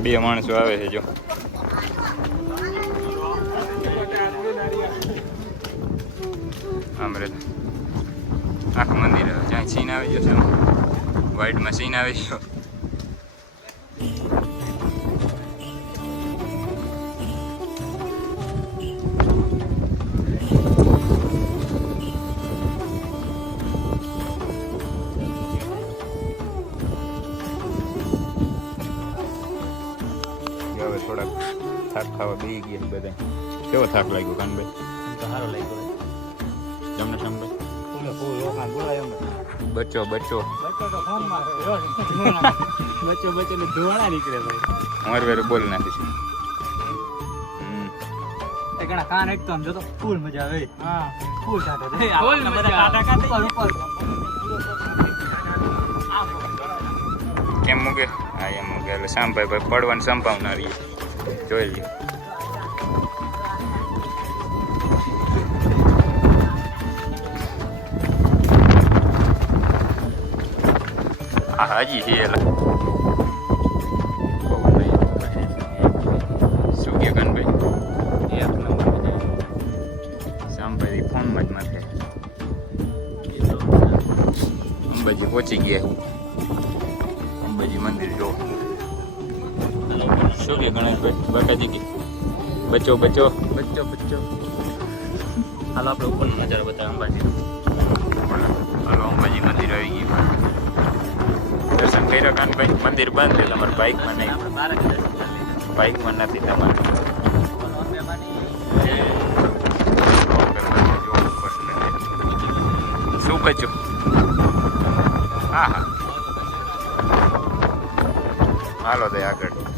બે માણસો આવે છે જો આમ રે આખું મંદિર આવે જ્યાં સીન આવી ગયો છે આમ વ્હાઈટમાં સીન આવી ગયો થાક ખાવા બેસી ગયા બધા કેવો થાક લાગ્યો કાનભાઈ તો સારો લાગ્યો તમને એમ બચ્ચો બચ્ચો. બચ્ચો બચ્ચો બચ્ચો ને ધોવાણા નીકળે ભાઈ અમારે વેરો બોલ નાખીશ. હમ. ઘણા કાન એક તો આમ જોતો ફૂલ મજા આવે. હા. ફૂલ સાથે ફૂલ મજા ઉપર ઉપર. કેમ મૂકે? હા એમ મૂકે. એટલે સાંભાઈ ભાઈ પડવાની સંભાવના રહી. જોઈ લઈએ હા હજી છે શું કે કનભાઈ એક નંબર સાંભળી ફોનમાં જ માથે અંબાજી પહોંચી ગયા અંબાજી મંદિર જો શું કે ગણેશભાઈ બાકાજી કે? બચો બચો બચ્ચો બચો હાલ આપણે ઉપર નજારો બતાવે અંબાજી હાલો અંબાજી મંદિર આવી ગયું. દર્શન કર્યા કાનભાઈ મંદિર બંધ એટલે અમારે બાઇકમાં નહીં. બાઇકમાં નથી તમારે શું બચ્ચું હા હા. હાલો દે આગળ.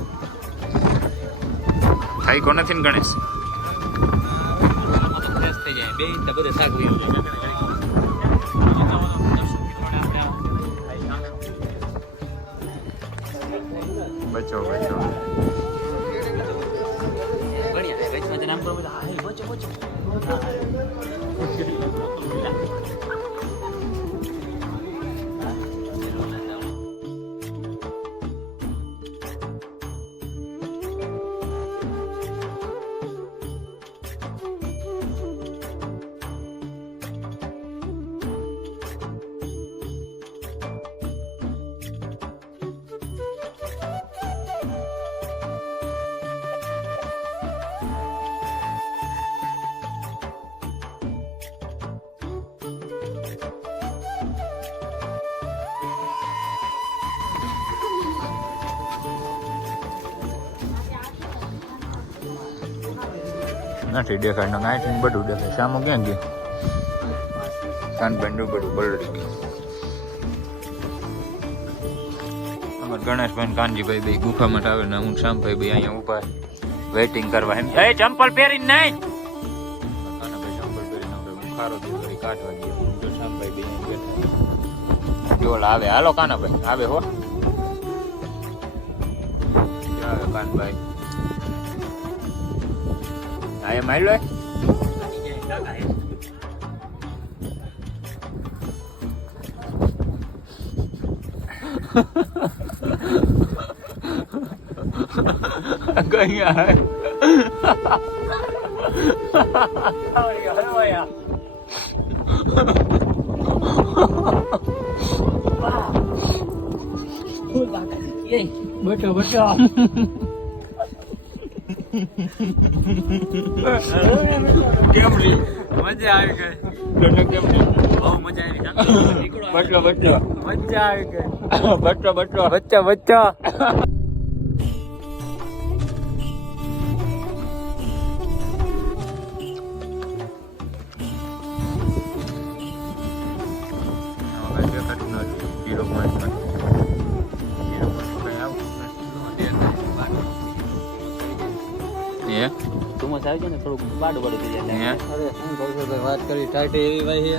વચમાં તે નામ પર બચો બચો બચો બચો. નથી દેખાય ને આઈથી બધું દેખાય. સામો ક્યાં ગયું? કાનભાઈ નું બધું બરડી. ગયું અમાર ગણેશભાઈ કાનજીભાઈ ભાઈ ગુફામાં આવે ને હું શામભાઈ ભાઈ અહીંયા ઊભા. વેઇટિંગ કરવા એમ. એ ચંપલ પહેરીને નહીં. કાનાભાઈ ચંપલ પહેરીને આપણે બુખારો દે કરી કાઢવા ગયો. જો શામભાઈ ભાઈ બેઠા. જોલ આવે. હાલો કાનાભાઈ આવે હો. આવે કાનભાઈ. હા એમ હાલો એ. કઈ આવે બચો બચો કેમ રે? મજા આવી ગઈ. તને કેમ રે બહુ મજા આવી ગઈ. બટલો બટલો મજા આવી ગઈ. બટલો બટલો બચ્ચા બચ્ચા હે? ધુમ્મસ આવી જાય ને થોડુંક બાડું બાડું થઈ જાય. અરે શું કહું છું ભાઈ વાત કરી ટાઈટ એવી ભાઈ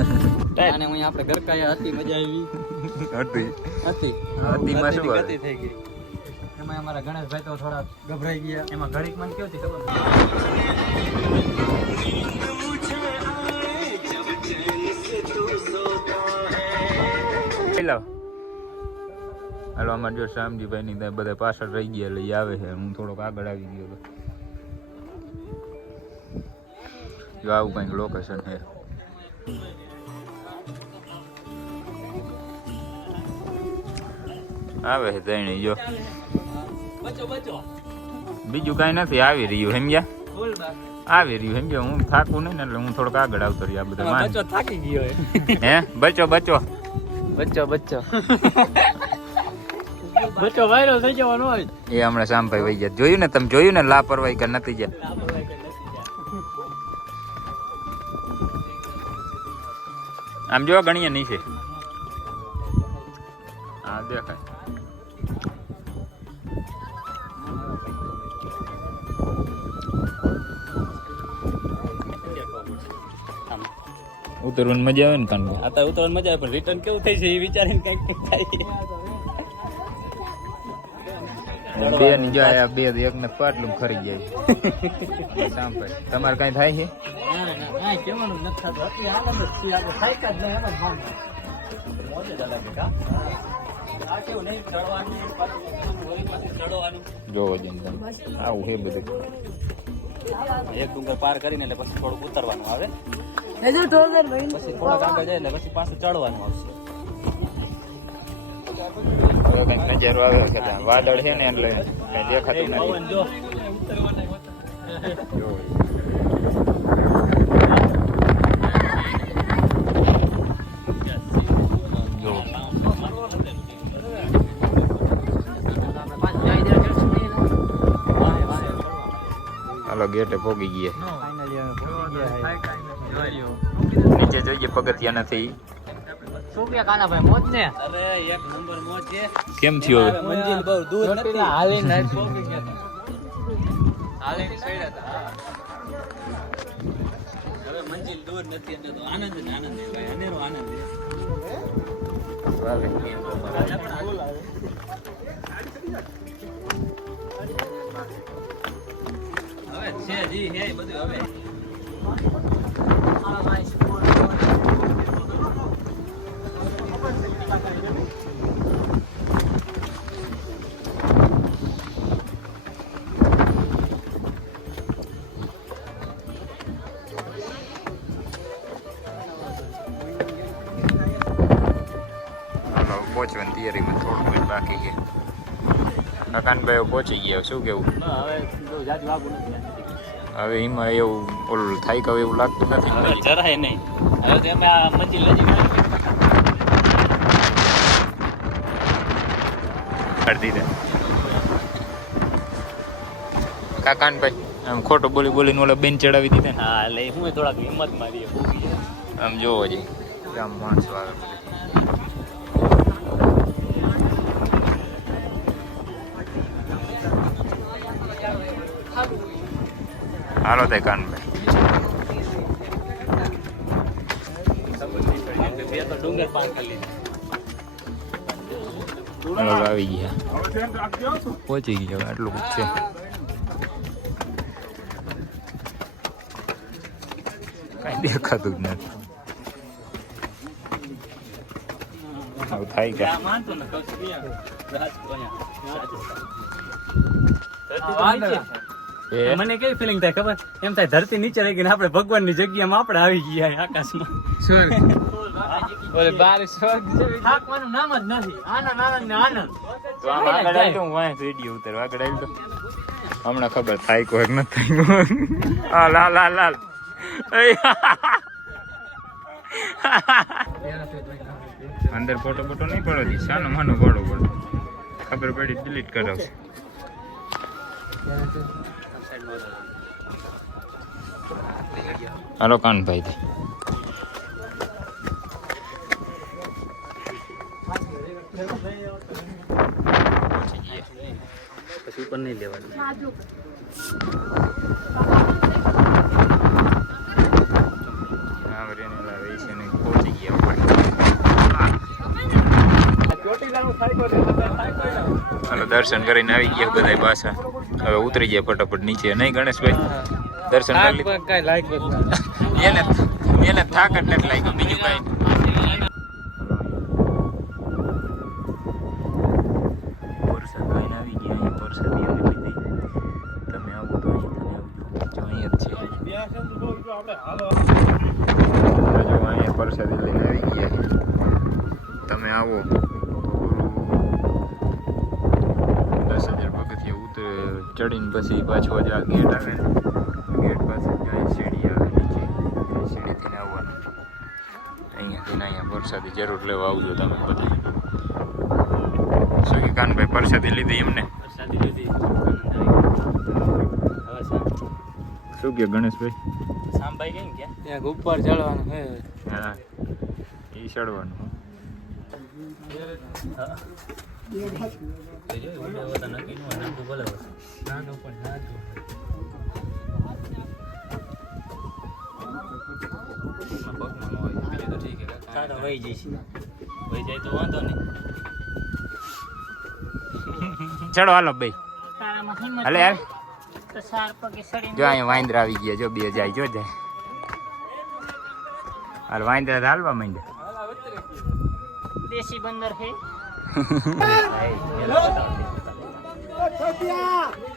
અને અહીં આપણે ગરકાયા હતી મજા આવી. હતી. હતી. હતીમાં શું ગતિ થઈ ગઈ. એમાં અમારા ગણેશભાઈ તો થોડા ગભરાઈ ગયા. એમાં ઘડીક મને કેવું હતી ખબર? લો હાલો અમારે જો શ્યામજીભાઈ ની ત્યાં બધા પાછળ રહી ગયા લઈ આવે છે. હું થોડોક આગળ આવી ગયો હતો. જો આવું કંઈક લોકેશન છે. આવે છે તણી જો. બીજું કાંઈ નથી આવી રહ્યું સમજ્યા આવી રહ્યું સમજ્યા હું થાકું નહીં ને એટલે હું થોડોક આગળ આવતો રહ્યો આ બધા થાકી ગયો હે? બચો બચો બચ્ચો બચ્ચો. બચ્ચો વાયરલ થઈ જવાનો એ હમણાં શામભાઈ વહી ગયા. જોયું ને તમે? જોયું ને? લાપરવાહી કે નથી ગયા? આમ જો ગણીએ નીચે હા દેખાય. ઉતરવાની મજા આવે ને કાન આ તો ઉતરવાની મજા આવે પણ રિટર્ન કેવું થઈ છે એ વિચારીને કંઈક થાય. બે ની જાય બે એક ને પાટલું ખરી જાય. તમારે કઈ થાય છે? કેવાનું નથી થતું. અત્યારે આનંદ જ છે આપણે થાક્યા જ નહીં એમ જ માનવું. મોજે જ અલગ કા? આ કેવું નહીં ચડવાનું વળી પાછું ચડવાનું. જોવો જેમ આવું છે બધું. એક ડુંગર પાર કરીને એટલે પછી થોડુંક ઉતરવાનું આવે. પછી થોડાક આગળ જાય એટલે પછી પાછું ચડવાનું આવશે. નજારો વાદળ છે ને એટલે કઈ દેખાતું નથી. હાલો ગેટે પોગી ગયા નીચે જોઈએ પગથિયા નથી. અરે એક નંબર મોજ છે. કેમ થયો? મંજિલ દૂર નથી. હવે મંજિલ દૂર નથી એટલે તો આનંદ જ આનંદ ભાઈ. અનેરો આનંદ છે. છે જી હે બધું હવે. પહોંચવાની તૈયારીમાં થોડું ઘણું બાકી છે. કાકાનભાઈ પહોંચી ગયા શું કેવું? હવે જાજુ આગું નથી. હવે એમાં એવું ઓલું થાય કે એવું લાગતું નથી. જરાય નહીં. હવે તો એમે આ મંજિલ નજીક કાકાનભાઈ. આમ ખોટું બોલી બોલીને ઓલા બેન ચડાવી દીધા ને. હા એટલે હું થોડાક હિંમત મારી આમ જોવો જઈ આમ માણસો આવે હાલો તે કાનભાઈ બે તો ડુંગર પાર કરી લીધા હાલો આવી ગયા પહોંચી ગયા આટલું જ છે કઈ દેખાતું જ નથી આવું થાય કે આ મને કેવી ફિલિંગ થાય ખબર? એમ થાય ધરતી નીચે રહી ગઈ ને આપણે ભગવાનની જગ્યામાં આપણે આવી ગયા અહીં સ્વર્ગ. થાકવાનું નામ જ નથી. આનંદ આનંદ ને આનંદ. તો આમ આગળ આવી તો હું વાય રેડિયો ઉતરવા આગળ આવી તો હમણાં ખબર થાય કોઈ નથી થાય આ લાલ લાલ લાલ. અંદર ફોટો ફોટો નહીં પડો દી શાનો માનો પડો પડો. ખબર પડી ડિલીટ કરાવશે. હાલો કાનભાઈ થી પછી ઉપર નહીં લેવાનું. છે ને પહોંચી ગયા હાલો દર્શન કરીને આવી ગયા બધા પાછા. હવે ઉતરી જાય ફટાફટ નીચે. નહીં ગણેશભાઈ? દર્શન કરી લીધું. એને એને થાક જ નથી લાગ્યો. બીજું કાંઈ તમે આવો. ચડીને પછી પાછો જ આ ગેટ આવે ગેટ પાસે જાય સીડી આવે નીચે. સીડીથી આવવાનું અહીંયાથી ને અહીંયા પરસાદી જરૂર લેવા આવજો તમે બધા શું કે કાનભાઈ પરસાદી લીધી એમને? વરસાદી લીધી. શું કે ગણેશભાઈ? સાંભાઈ કઈ ગયા ત્યાં ઉપર ચડવાનું હે. હા એ ચડવાનું હો. વહી જઈશ વહી જાય તો વાંધો નહીં ચડો હાલો ભાઈ. હાલે સાર સડીને જો અહીંયા વાંદરા આવી ગયા જો બે જાય જો જાય. હાલ વાંદરા હાલવા માંડ્યા. દેશી બંદર છે.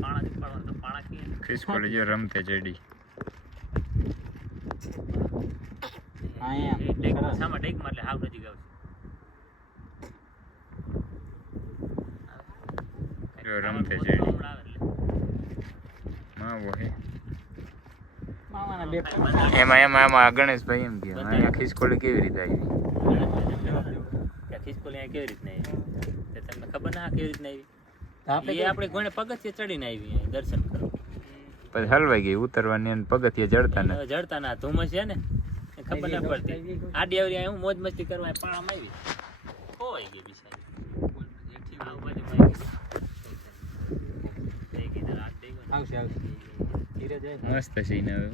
ઘડી પછી આ ખિસકોલી જો રમતે ચડી. જો રમતે ચડી. માવો હે. એમાં એમાં એમાં ગણેશભાઈ એમ કે અહીંયા ખિસકોલી કેવી રીતે આવી? ખિસકોલી અહીંયા કેવી રીતના આવી? તમને ખબર ના કેવી રીતના આવી? એ આપણે ગોણે પગથિયે ચડીને આવી દર્શન કરો પછી હલવાઈ ગઈ ઉતરવાની અને પગથિયે જડતા ને હવે જડતા ના ધુમ્મસ છે ને? એ ખબર ના પડતી. આડી આવરી હું મોજ મસ્તી કરવા પાણામાં આવી. ખોવાઈ ગઈ ને. આવશે આવશે. મસ્ત સીન હવે.